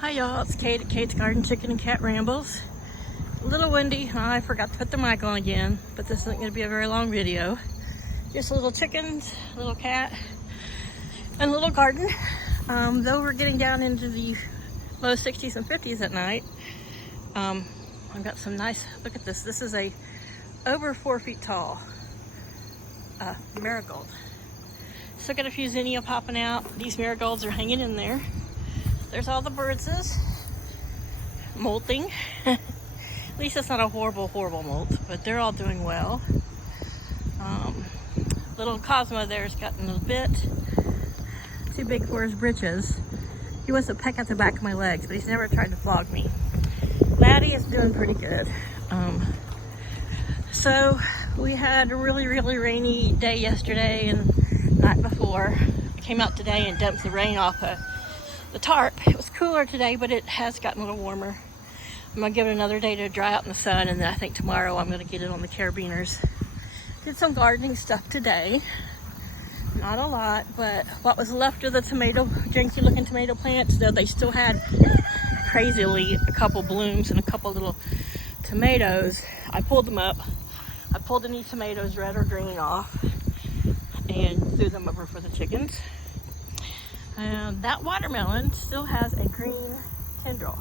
Hi y'all, it's Kate at Kate's Garden Chicken and Cat Rambles. A little windy. I forgot to put the mic on again, but this isn't going to be a very long video. Just little chickens, little cat, and a little garden. Though we're getting down into the low 60s and 50s at night, I've got some nice, look at this. This is a over 4 feet tall marigold. Still got a few zinnia popping out. These marigolds are hanging in there. There's all the birdses molting. At least it's not a horrible molt, but they're all doing well. Little Cosmo there's gotten a bit too big for his britches. He wants to peck at the back of my legs, but he's never tried to flog me. Laddie is doing pretty good. So we had a really rainy day yesterday and night before. I came out today and dumped the rain off the tarp. It was cooler today, but it has gotten a little warmer. I'm gonna give it another day to dry out in the sun, and then I think tomorrow I'm gonna get it on the carabiners. Did some gardening stuff today. Not a lot, but what was left of the janky looking tomato plants, though they still had crazily a couple blooms and a couple little tomatoes, I pulled them up. I pulled any tomatoes, red or green, off and threw them over for the chickens. That watermelon still has a green tendril.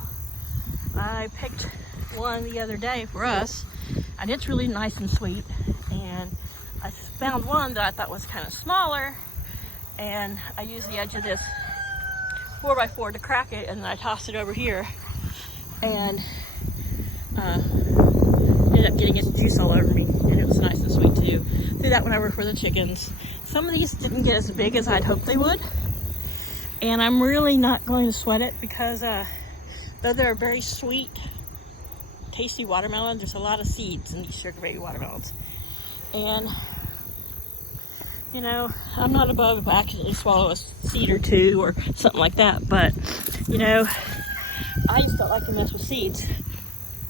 I picked one the other day for us, and it's really nice and sweet. And I found one that I thought was kind of smaller, and I used the edge of this 4x4 to crack it, and then I tossed it over here, and ended up getting its juice all over me, and it was nice and sweet too. Threw that one over for the chickens. Some of these didn't get as big as I'd hoped they would. And I'm really not going to sweat it because though they're very sweet, tasty watermelons, there's a lot of seeds in these sugar baby watermelons. And, you know, I'm not above if I accidentally swallow a seed or two or something like that. But, you know, I just don't like to mess with seeds.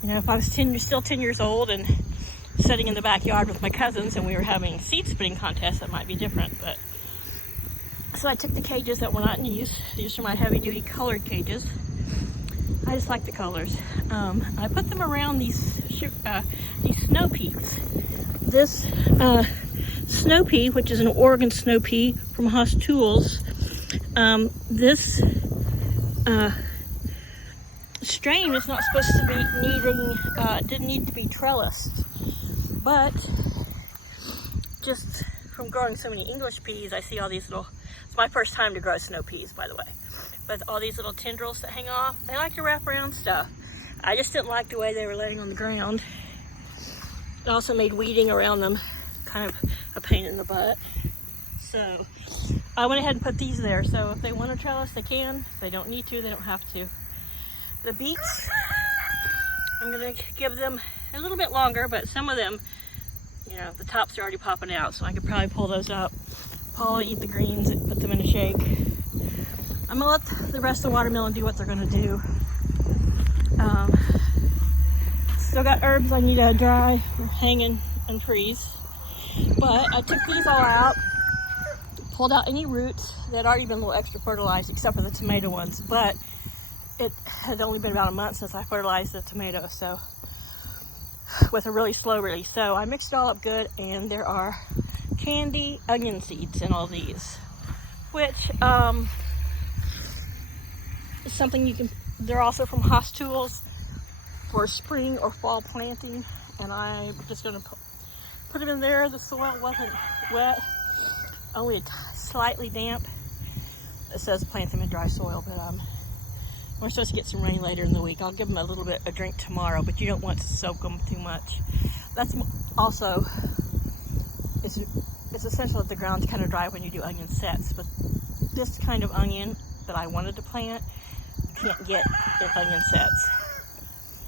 You know, if I was still 10 years old and sitting in the backyard with my cousins and we were having seed spitting contests, that might be different. But so I took the cages that were not in use. These are my heavy duty colored cages. I just like the colors. I put them around these snow peas. This snow pea, which is an Oregon snow pea from Haas Tools, this strain is not supposed to be didn't need to be trellised, but just from growing so many English peas, I see all these little. It's my first time to grow snow peas, by the way. But all these little tendrils that hang off, they like to wrap around stuff. I just didn't like the way they were laying on the ground. It also made weeding around them kind of a pain in the butt. So I went ahead and put these there. So if they want to trellis, they can. If they don't need to, they don't have to. The beets, I'm gonna give them a little bit longer, but some of them, you know, the tops are already popping out, so I could probably pull those up. Paul will eat the greens and put them in a shake. I'm gonna let the rest of the watermelon do what they're gonna do. Still got herbs I need to dry, hanging and freeze. But I took these all out, pulled out any roots that had already been a little extra fertilized, except for the tomato ones. But it had only been about a month since I fertilized the tomato, so with a really slow release. So I mixed it all up good, and there are candy onion seeds in all these, which is something you can. They're also from Haas Tools for spring or fall planting, and I'm just going to put them in there. The soil wasn't wet, only slightly damp. It says plant them in dry soil, but we're supposed to get some rain later in the week. I'll give them a little bit of drink tomorrow, but you don't want to soak them too much. That's also, it's essential that the ground's kind of dry when you do onion sets, but this kind of onion that I wanted to plant, you can't get in onion sets.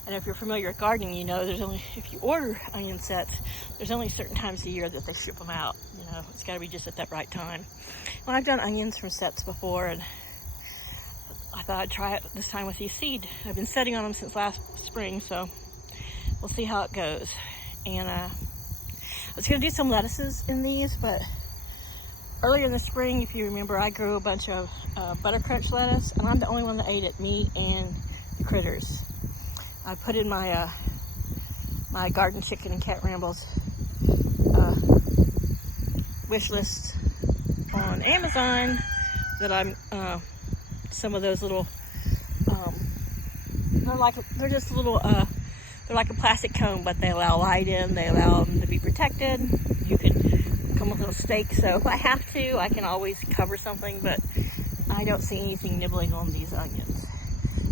And if you're familiar with gardening, you know if you order onion sets, there's only certain times of the year that they ship them out. You know, it's got to be just at that right time. Well, I've done onions from sets before, and I thought I'd try it this time with these seed. I've been setting on them since last spring, so we'll see how it goes. And I was going to do some lettuces in these, but earlier in the spring, if you remember, I grew a bunch of buttercrunch lettuce, and I'm the only one that ate it, me and the critters. I put in my my garden chicken and cat rambles wish list on Amazon that I'm some of those little they're just little they're like a plastic cone, but they allow light in, they allow them to be protected. You can come with little stakes, so if I have to, I can always cover something, but I don't see anything nibbling on these onions.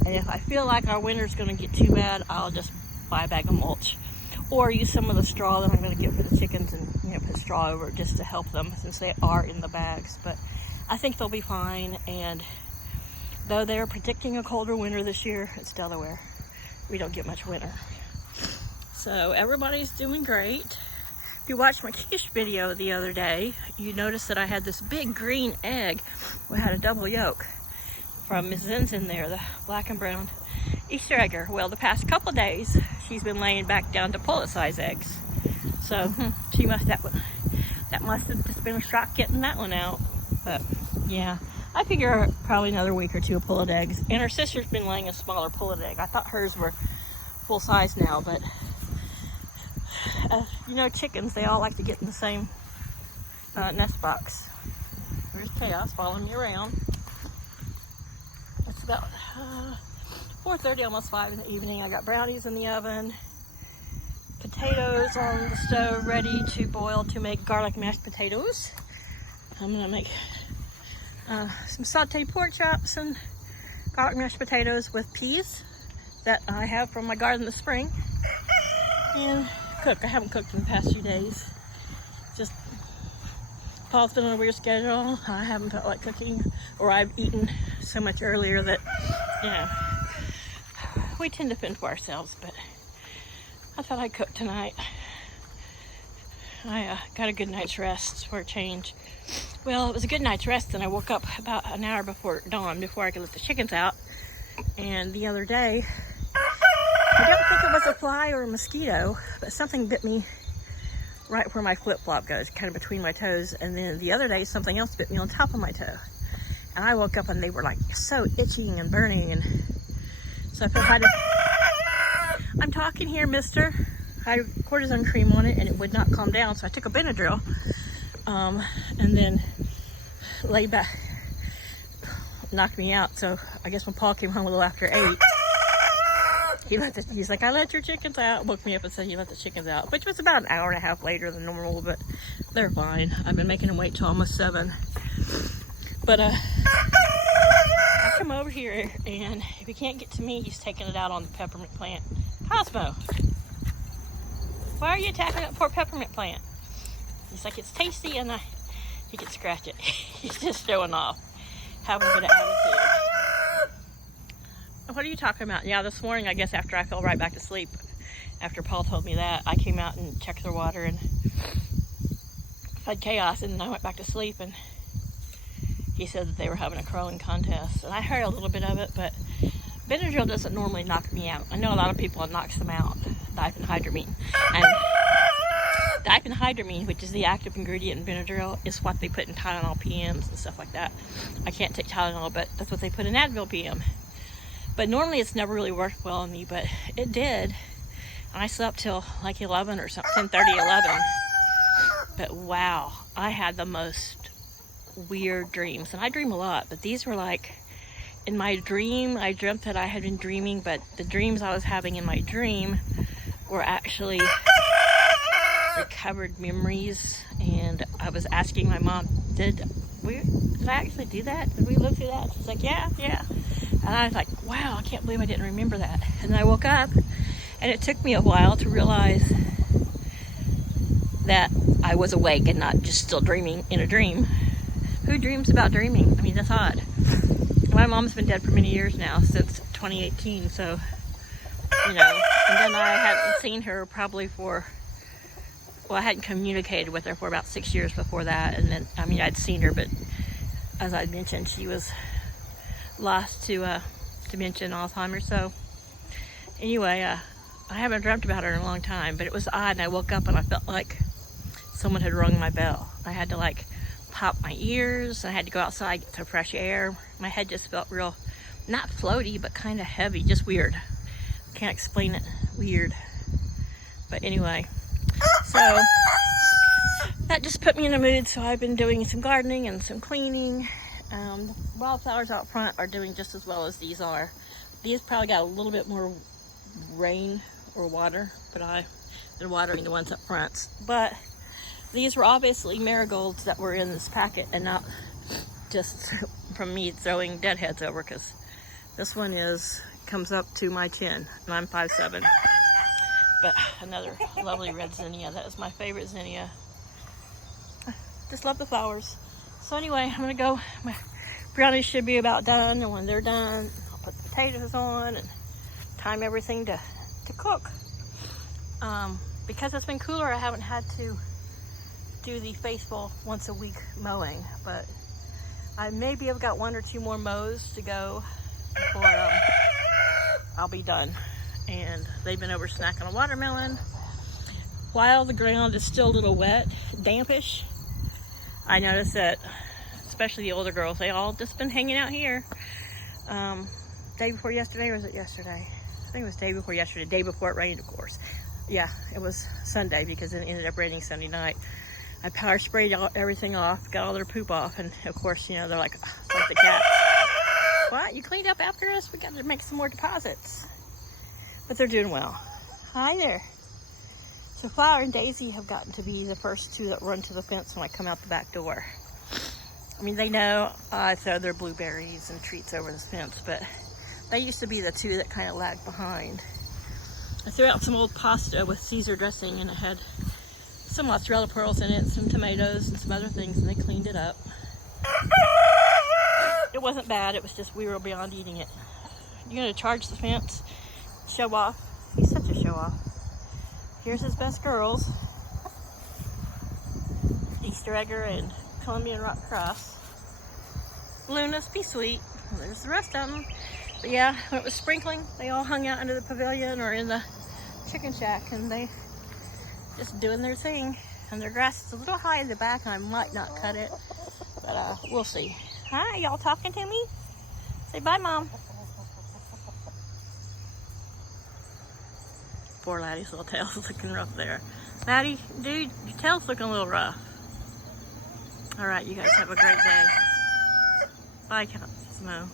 And if I feel like our winter's going to get too bad, I'll just buy a bag of mulch or use some of the straw that I'm going to get for the chickens and, you know, put straw over it just to help them since they are in the bags. But I think they'll be fine, and though they're predicting a colder winter this year, it's Delaware. We don't get much winter. So everybody's doing great. If you watched my quiche video the other day, you noticed that I had this big green egg. We had a double yolk from Miss Zin's in there, the black and brown Easter egger. Well, the past couple days, she's been laying back down to pullet size eggs. So she must have just been a shock getting that one out. But yeah, I figure probably another week or two of pullet eggs. And her sister's been laying a smaller pullet egg. I thought hers were full size now, but you know, chickens, they all like to get in the same nest box. There's Chaos following me around. It's about 4:30, almost 5 in the evening. I got brownies in the oven, potatoes on the stove ready to boil to make garlic mashed potatoes. I'm gonna make some sauteed pork chops and garlic mashed potatoes with peas that I have from my garden this spring, and cook. I haven't cooked in the past few days. Just Paul's been on a weird schedule. I haven't felt like cooking, or I've eaten so much earlier that, you know, we tend to fend for ourselves, but I thought I'd cook tonight. I got a good night's rest for a change. Well, it was a good night's rest, and I woke up about an hour before dawn, before I could let the chickens out. And the other day, I don't think it was a fly or a mosquito, but something bit me right where my flip-flop goes, kind of between my toes. And then the other day, something else bit me on top of my toe. And I woke up and they were like so itching and burning. And so I had to, I'm talking here, mister. I had cortisone cream on it and it would not calm down. So I took a Benadryl and then lay back, knocked me out. So I guess when Paul came home a little after 8, he's like, I let your chickens out. Woke me up and said he let the chickens out, which was about an hour and a half later than normal, but they're fine. I've been making them wait till almost 7. But I come over here, and if he can't get to me, he's taking it out on the peppermint plant. Cosmo, why are you attacking that poor peppermint plant? He's like, it's tasty, and he can scratch it. He's just showing off, having a bit of attitude. What are you talking about? Yeah, this morning, I guess after I fell right back to sleep, after Paul told me that, I came out and checked their water and fed Chaos, and then I went back to sleep, and he said that they were having a crowing contest. And I heard a little bit of it, but Benadryl doesn't normally knock me out. I know a lot of people, it knocks them out, diphenhydramine. And diphenhydramine, which is the active ingredient in Benadryl, is what they put in Tylenol PMs and stuff like that. I can't take Tylenol, but that's what they put in Advil PM. But normally it's never really worked well on me, but it did. And I slept till like 11 or something, 10:30, 11. But wow, I had the most weird dreams. And I dream a lot, but these were like, in my dream, I dreamt that I had been dreaming, but the dreams I was having in my dream were actually recovered memories. And I was asking my mom, did I actually do that? Did we live through that? She's like, yeah. And I was like, wow, I can't believe I didn't remember that. And then I woke up, and it took me a while to realize that I was awake and not just still dreaming in a dream. Who dreams about dreaming? I mean, that's odd. My mom's been dead for many years now, since 2018, so, you know. And then I hadn't seen her probably I hadn't communicated with her for about 6 years before that. And then, I mean, I'd seen her, but as I mentioned, she was lost to dementia and Alzheimer's. So anyway, I haven't dreamt about her in a long time, but it was odd. And I woke up and I felt like someone had rung my bell. I had to like popped my ears. I had to go outside, get some fresh air. My head just felt real, not floaty, but kind of heavy, just weird. Can't explain it, weird. But anyway, so that just put me in a mood, so I've been doing some gardening and some cleaning. The wildflowers out front are doing just as well as these are. These probably got a little bit more rain or water, but they're watering the ones up front. But these were obviously marigolds that were in this packet and not just from me throwing deadheads over, because this one comes up to my chin and I'm 5'7". But another lovely red zinnia. That is my favorite zinnia. Just love the flowers. So anyway, I'm gonna go. My brownies should be about done, and when they're done, I'll put the potatoes on and time everything to cook. Because it's been cooler, I haven't had to do the faithful once a week mowing, but I maybe have got 1 or 2 more mows to go before I'll be done. And they've been over snacking on watermelon. While the ground is still a little wet, dampish, I noticed that, especially the older girls, they all just been hanging out here. Day before yesterday, or was it yesterday? I think it was day before yesterday, day before it rained, of course. Yeah, it was Sunday, because it ended up raining Sunday night. I power sprayed everything off, got all their poop off, and of course, you know, they're like the cats. What? You cleaned up after us? We got to make some more deposits. But they're doing well. Hi there. So Flower and Daisy have gotten to be the first 2 that run to the fence when I come out the back door. I mean, they know I throw their blueberries and treats over this fence, but they used to be the 2 that kind of lagged behind. I threw out some old pasta with Caesar dressing, and it had some mozzarella pearls in it, some tomatoes, and some other things, and they cleaned it up. It wasn't bad, it was just we were beyond eating it. You're gonna charge the fence? Show off. He's such a show off. Here's his best girls. Easter Egger and Colombian Rock Cross. Luna's be sweet. Well, there's the rest of them. But yeah, when it was sprinkling, they all hung out under the pavilion or in the chicken shack, and they just doing their thing. And their grass is a little high in the back, and I might not cut it, but we'll see. Hi, y'all talking to me? Say bye, Mom. Poor Laddie's little tail's looking rough there. Laddie, dude, your tail's looking a little rough. All right, you guys have a great day. Bye, Cosmo.